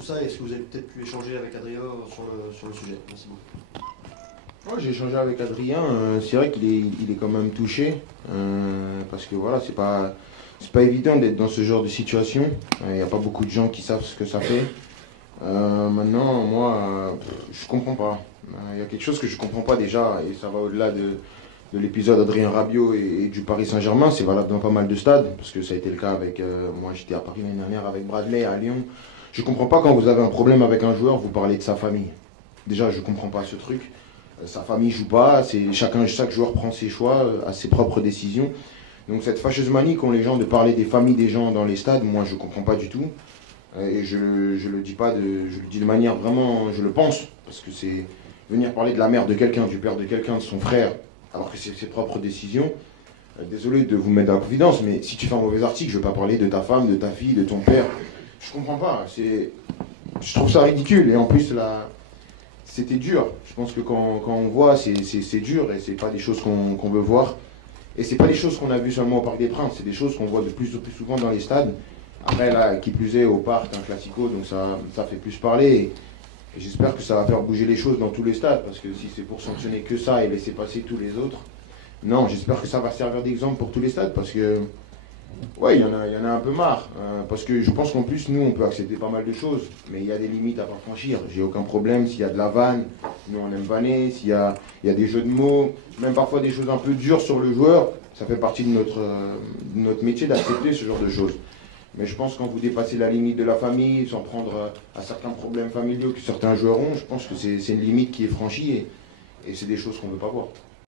tout ça. Est-ce que vous avez peut-être pu échanger avec Adrien sur le sujet? Merci beaucoup. Ouais, j'ai échangé avec Adrien, c'est vrai qu'il est quand même touché, parce que voilà, c'est pas évident d'être dans ce genre de situation. Il n'y a pas beaucoup de gens qui savent ce que ça fait. Maintenant, moi, je comprends pas. Il y a quelque chose que je comprends pas déjà, et ça va au-delà de l'épisode Adrien Rabiot et du Paris Saint-Germain. C'est valable dans pas mal de stades, parce que ça a été le cas avec. Moi, j'étais à Paris l'année dernière avec Bradley à Lyon. Je comprends pas quand vous avez un problème avec un joueur, vous parlez de sa famille. Déjà, je comprends pas ce truc. Sa famille joue pas, chaque joueur prend ses choix, a ses propres décisions. Donc cette fâcheuse manie qu'ont les gens de parler des familles des gens dans les stades, moi je comprends pas du tout. Et je le dis pas je le dis de manière vraiment, je le pense, parce que c'est venir parler de la mère de quelqu'un, du père de quelqu'un, de son frère, alors que c'est ses propres décisions. Désolé de vous mettre dans la confidence, mais si tu fais un mauvais article, je veux pas parler de ta femme, de ta fille, de ton père. Je comprends pas. Je trouve ça ridicule. Et en plus c'était dur. Je pense que quand on voit, c'est dur et c'est pas des choses qu'on veut voir. Et c'est pas des choses qu'on a vues seulement au Parc des Princes, c'est des choses qu'on voit de plus en plus souvent dans les stades. Après, là, qui plus est, au parc, un classico, donc ça fait plus parler. Et j'espère que ça va faire bouger les choses dans tous les stades, parce que si c'est pour sanctionner que ça et laisser passer tous les autres, non, j'espère que ça va servir d'exemple pour tous les stades, parce que ouais, il y en a un peu marre. Parce que je pense qu'en plus, nous, on peut accepter pas mal de choses. Mais il y a des limites à pas franchir. J'ai aucun problème s'il y a de la vanne. Nous, on aime vanner. Il y a des jeux de mots. Même parfois des choses un peu dures sur le joueur. Ça fait partie de notre métier d'accepter ce genre de choses. Mais je pense que quand vous dépassez la limite de la famille, sans prendre à certains problèmes familiaux que certains joueurs ont, je pense que c'est une limite qui est franchie. Et c'est des choses qu'on ne veut pas voir.